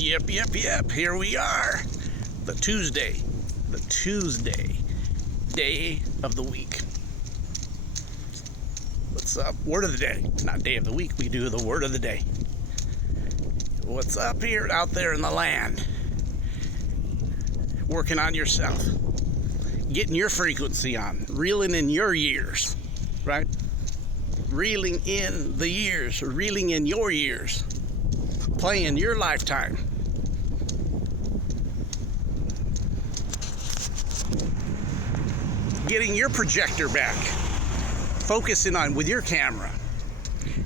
Yep. Here we are. The Tuesday day of the week. What's up? Word of the day. Not day of the week. We do the word of the day. What's up here out there in the land? Working on yourself. Getting your frequency on. Reeling in your years. Right? Reeling in the years. Reeling in your years. Playing your lifetime. Getting your projector back. Focusing on with your camera.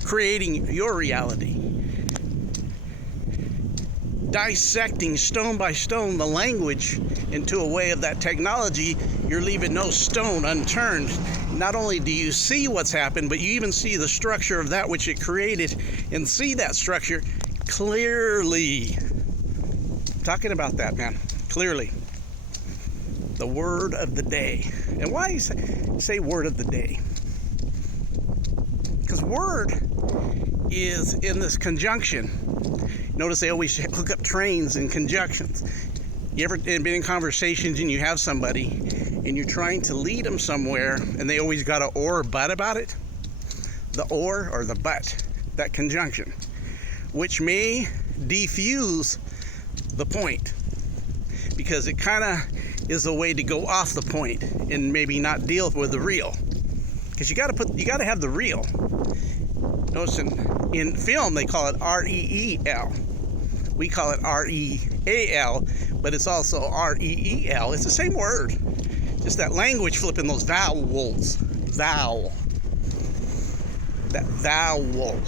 Creating your reality. Dissecting stone by stone the language into a way of that technology. You're leaving no stone unturned. Not only do you see what's happened, but you even see the structure of that which it created and see that structure clearly. Talking about that, man. Clearly. The word of the day. And why say word of the day? Because word is in this conjunction. Notice they always hook up trains in conjunctions. You ever been in conversations and you have somebody and you're trying to lead them somewhere and they always got a or but about it? The or the but, that conjunction, which may defuse the point because it kind of is a way to go off the point and maybe not deal with the real. Because you got to have the real. Notice in film they call it R-E-E-L. We call it R-E-A-L, but it's also R-E-E-L. It's the same word. Just that language flipping those vowels. Vowel. That vowel.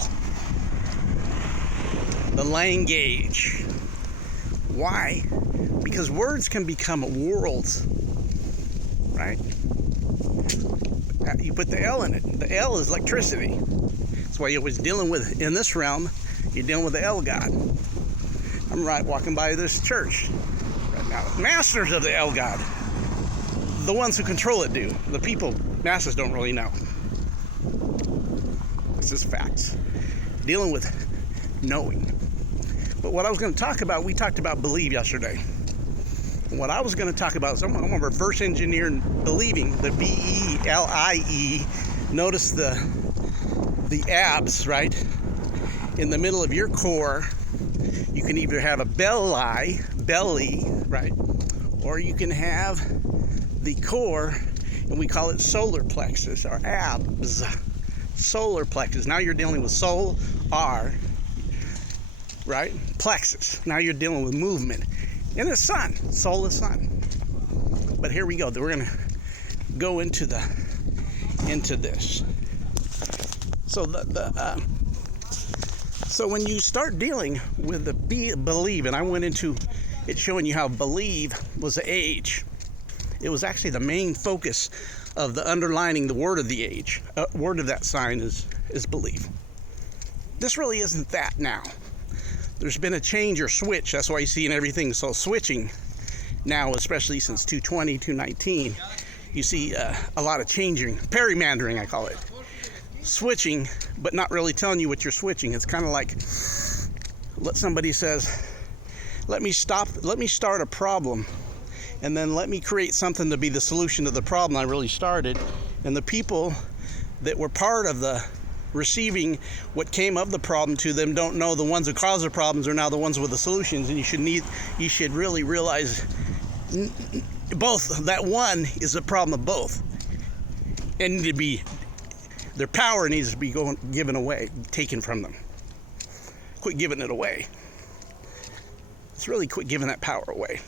The language. Why? Because words can become worlds. Right? You put the L in it. The L is electricity. That's why you're always dealing with, in this realm, you're dealing with the L God. I'm walking by this church right now. Masters of the L God. The ones who control it do. The people, masses don't really know. It's just facts. Dealing with knowing. But what I was going to talk about, we talked about believe yesterday. And what I was going to talk about is I'm going to reverse engineer believing, the B-E-L-I-E. Notice the abs, right? In the middle of your core. You can either have a belly, right? Or you can have the core, and we call it solar plexus, or abs. Solar plexus. Now you're dealing with soul, R, right? Plexus. Now you're dealing with movement. And the sun. Soul is sun. But here we go. We're going to go into this. So so when you start dealing with the believe, and I went into it showing you how believe was the age. It was actually the main focus of the underlining the word of the age. Word of that sign is believe. This really isn't that now. There's been a change or switch. That's why you see in everything so switching now, especially since 220, 219. You see a lot of changing. Perrimandering, I call it. Switching, but not really telling you what you're switching. It's kind of like somebody says, let me start a problem, and then let me create something to be the solution to the problem I really started. And the people that were part of the receiving what came of the problem to them don't know the ones who caused the problems are now the ones with the solutions. And you should really realize both, that one is a problem of both, and their power needs to be given away, taken from them. Quit giving it away. Let's really quit giving that power away.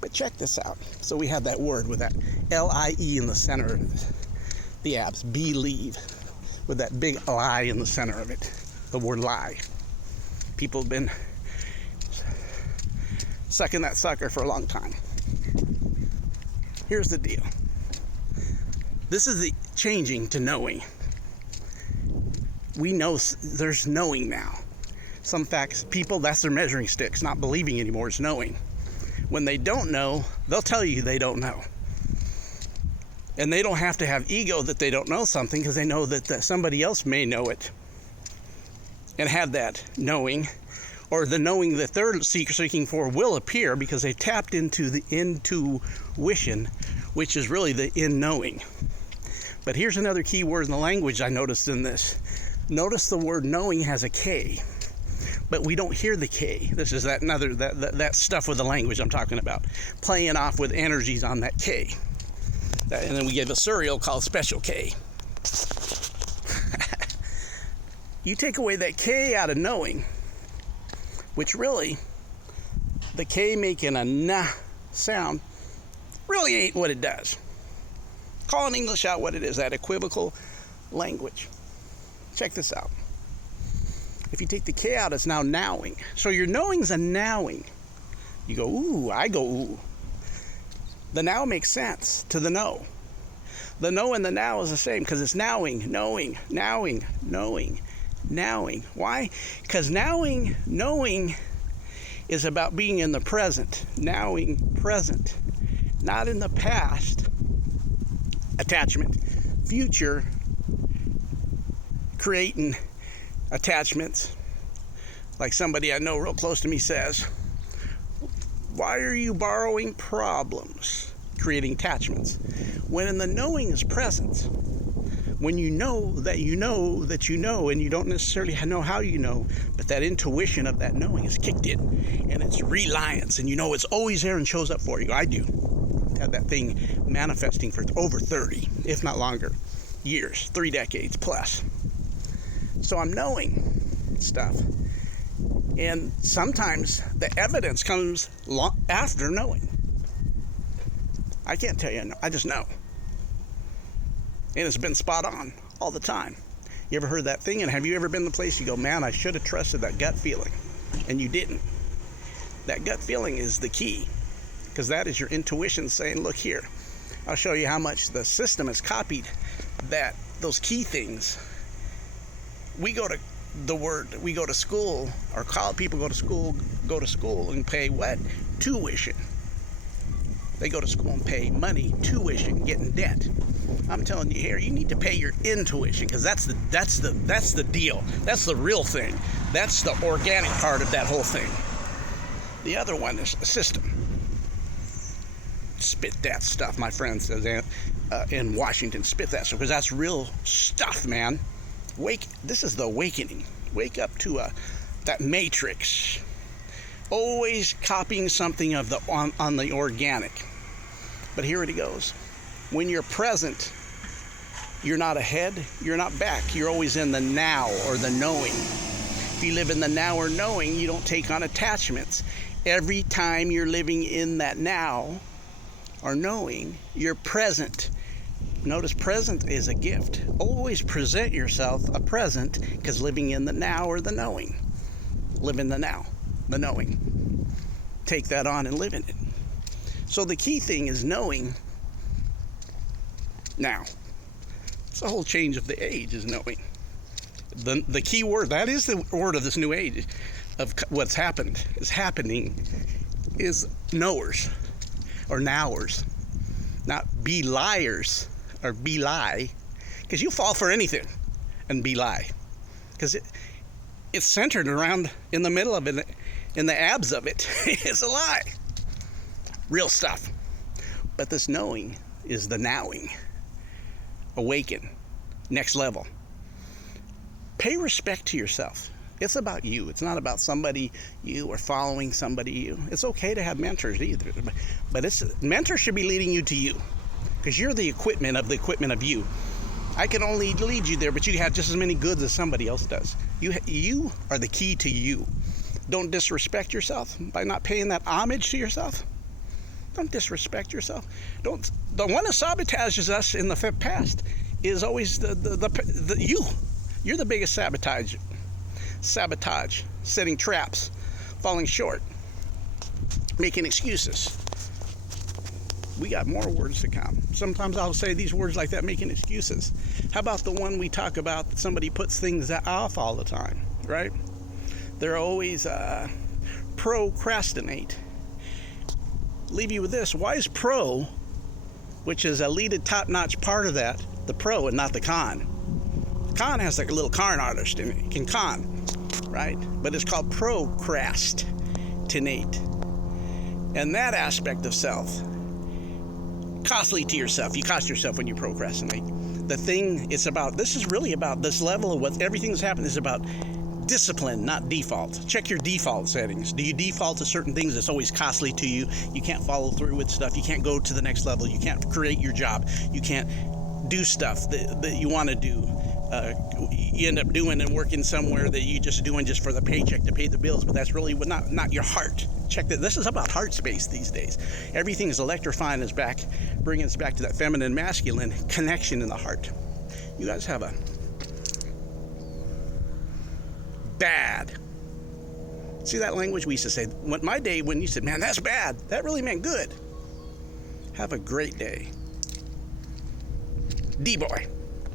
But check this out. So we have that word with that L-I-E in the center of the abs. Believe. With that big lie in the center of it. The word lie. People have been sucking that sucker for a long time. Here's the deal. This is the changing to knowing. We know there's knowing now. Some facts, people, that's their measuring sticks. Not believing anymore, it's knowing. When they don't know, they'll tell you they don't know. And they don't have to have ego that they don't know something, because they know that somebody else may know it and have that knowing, or the knowing that they're seeking for will appear because they tapped into the intuition, which is really the in-knowing. But here's another key word in the language I noticed in this. Notice the word knowing has a K, but we don't hear the K. This is that stuff with the language I'm talking about, playing off with energies on that K. And then we give a cereal called Special K. You take away that K out of knowing, which really, the K making a nah sound really ain't what it does. Call in English out what it is, that equivocal language. Check this out. If you take the K out, it's now nowing. So your knowing's a nowing. You go, ooh, I go, ooh. The now makes sense to the know. The know and the now is the same because it's nowing, knowing, nowing, knowing, nowing. Why? Because nowing, knowing is about being in the present. Nowing, present. Not in the past. Attachment. Future. Creating attachments. Like somebody I know real close to me says, why are you borrowing problems? Creating attachments. When in the knowing is present. When you know that you know that you know, and you don't necessarily know how you know, but that intuition of that knowing is kicked in, and it's reliance, and you know it's always there and shows up for you. I do. Had that thing manifesting for over 30, if not longer, years, 3 decades plus. So I'm knowing stuff. And sometimes the evidence comes after knowing. I can't tell you, I just know. And it's been spot on all the time. You ever heard that thing? And have you ever been in the place you go, man, I should have trusted that gut feeling. And you didn't. That gut feeling is the key. Because that is your intuition saying, look here. I'll show you how much the system has copied those key things. We go to school, or college people go to school and pay what? Tuition. They go to school and pay money, tuition, get in debt. I'm telling you here, you need to pay your intuition, because that's the deal. That's the real thing. That's the organic part of that whole thing. The other one is the system. Spit that stuff, my friend says in Washington. Spit that stuff, because that's real stuff, man. This is the awakening. Wake up to that matrix. Always copying something of on the organic. But here it goes. When you're present, you're not ahead, you're not back. You're always in the now, or the knowing. If you live in the now or knowing, you don't take on attachments. Every time you're living in that now or knowing, you're present. Notice present is a gift. Always present yourself a present, because living in the now or the knowing. Live in the now, the knowing. Take that on and live in it. So the key thing is knowing now. It's the whole change of the age, is knowing. The key word, that is the word of this new age, of what's happened, is happening, is knowers, or nowers. Not be liars, or be lie, because you fall for anything and be lie, because it's centered around in the middle of it, in the abs of it. It's a lie. Real stuff. But this knowing is the nowing. Awaken. Next level. Pay respect to yourself. It's about you. It's not about somebody you or following somebody you. It's okay to have mentors either, but mentors should be leading you to you, because you're the equipment of you. I can only lead you there, but you have just as many goods as somebody else does. You are the key to you. Don't disrespect yourself by not paying that homage to yourself. Don't disrespect yourself. The one that sabotages us in the past is always the you. You're the biggest sabotage, setting traps, falling short, making excuses. We got more words to come. Sometimes I'll say these words like that, making excuses. How about the one we talk about, that somebody puts things off all the time, right? They're always procrastinate. Leave you with this. Why is pro, which is a leaded top-notch part of that, the pro and not the con? Con has like a little con artist in it. Can con. right? But it's called procrastinate. And that aspect of self, costly to yourself. You cost yourself when you procrastinate. The thing it's about, this is really about this level of what everything that's happened is about discipline, not default. Check your default settings. Do you default to certain things that's always costly to you? You can't follow through with stuff. You can't go to the next level. You can't create your job. You can't do stuff that you want to do. You end up doing and working somewhere that you're just doing just for the paycheck to pay the bills, but that's really not your heart. Check that. This is about heart space these days. Everything is electrifying us back, bringing us back to that feminine, masculine connection in the heart. You guys have a bad. See that language we used to say? My day when you said, man, that's bad, that really meant good. Have a great day. D-boy.